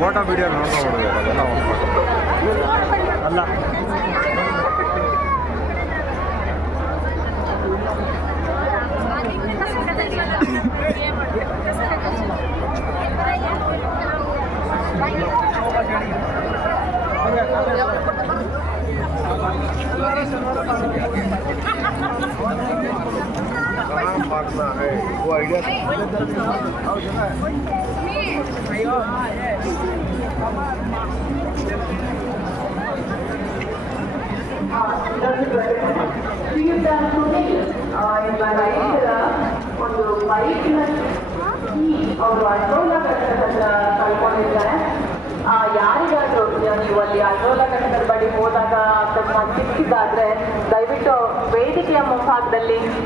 Photo video ನೋಡ್ಕೊಂಡು ಅದೆಲ್ಲ ಅಲ್ಲ मारना है वो आइडिया ಒಂದು ಬೈಕ್ನ ಅವರು ಅಲ್ಟ್ರೋಲಾ ಕಟ್ಟಡ ಕಳ್ಕೊಂಡಿದ್ದಾರೆ. ಯಾರಿಗಾದ್ರೂ ನೀವು ಅಲ್ಲಿ ಅಲ್ಟ್ರೋಲಾ ಕಟ್ಟಡದ ಬಳಿ ಹೋದಾಗ ಅಕಸ್ಮಾತ್ ಸಿಕ್ಕಿದ್ದಾದ್ರೆ ದಯವಿಟ್ಟು ವೇದಿಕೆಯ ಮುಂಭಾಗದಲ್ಲಿ ನೀವು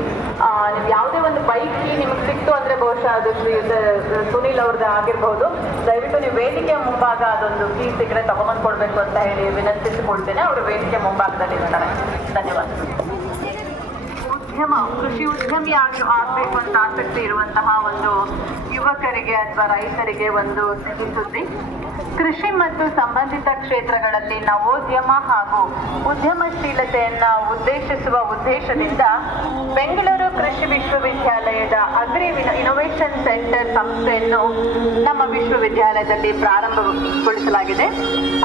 ಯಾವುದೇ ಒಂದು ಬೈಕ್ ನಿಮಗೆ ಸಿಕ್ತು ಅಂದ್ರೆ ಬಹುಶಃ ಅದು ಸುನೀಲ್ ಅವ್ರದ್ದು ಆಗಿರ್ಬಹುದು. ದಯವಿಟ್ಟು ನೀವು ವೇದಿಕೆಯ ಮುಂಭಾಗ ಅದೊಂದು ಕೀ ಸಿಕ್ಕರೆ ತಗೊಂಬಂದು ಕೊಡ್ಬೇಕು ಅಂತ ಹೇಳಿ ವಿನಂತಿಸಿಕೊಳ್ತೇನೆ. ಅವರು ವೇದಿಕೆ ಮುಂಭಾಗದಲ್ಲಿ ಇರ್ತಾರೆ. ಧನ್ಯವಾದ. ಕೃಷಿ ಉದ್ಯಮಿ ಆಗಬೇಕು ಅಂತ ಆಸಕ್ತಿ ಇರುವಂತಹ ಒಂದು ಯುವಕರಿಗೆ ಅಥವಾ ರೈತರಿಗೆ ಒಂದು ಸಿಹಿ ಸುದ್ದಿ. ಕೃಷಿ ಮತ್ತು ಸಂಬಂಧಿತ ಕ್ಷೇತ್ರಗಳಲ್ಲಿ ನವೋದ್ಯಮ ಹಾಗೂ ಉದ್ಯಮಶೀಲತೆಯನ್ನ ಉದ್ದೇಶಿಸುವ ಉದ್ದೇಶದಿಂದ ಬೆಂಗಳೂರು ಕೃಷಿ ವಿಶ್ವವಿದ್ಯಾಲಯದ ಅಗ್ರಿ ಇನೋವೇಷನ್ ಸೆಂಟರ್ ಸಂಸ್ಥೆಯನ್ನು ನಮ್ಮ ವಿಶ್ವವಿದ್ಯಾಲಯದಲ್ಲಿ ಪ್ರಾರಂಭಗೊಳಿಸಲಾಗಿದೆ.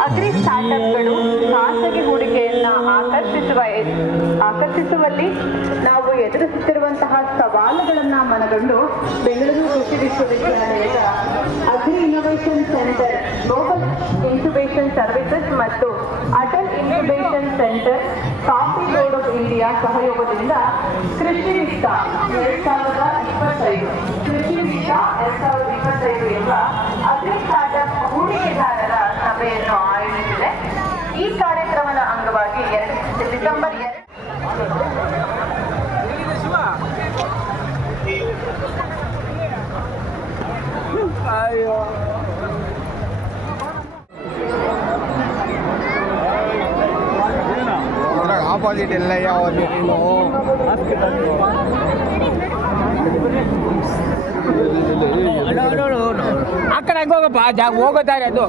ಅಗ್ರಿ ಸ್ಟಾರ್ಟ್ಅಪ್ಗಳು ಖಾಸಗಿ ಹೂಡಿಕೆಯನ್ನ ಆಕರ್ಷಿಸುವಲ್ಲಿ ನಾವು ಎದುರಿಸುತ್ತಿರುವಂತಹ ಸವಾಲುಗಳನ್ನ ಮನಗಂಡು ಬೆಂಗಳೂರು ಕೃಷಿ ವಿಶ್ವವಿದ್ಯಾಲಯದ agri innovation centre, global incubation services ಮತ್ತು Atal incubation centre, coffee board of India ಸಹಯೋಗದಿಂದ ಕೃಷಿ ವಿತ್ತ 2025 ಎಂಬ ಅಗ್ರಿ ಸ್ಟಾರ್ಟ್ಅಪ್ ಹೂಡಿಕೆದಾರರ ಸಭೆಯನ್ನು ಆಯೋಜಿಸಿದೆ. ಈ ಕಾರ್ಯಕ್ರಮದ ಅಂಗವಾಗಿ ಡಿಸೆಂಬರ್ 2 ಆಪೋಸಿಟ್ ಎಲ್ಲ ಯಾವುದು ಆ ಕಡೆ ಹೋಗಪ್ಪ ಹೋಗೋದಾರೆ ಅದು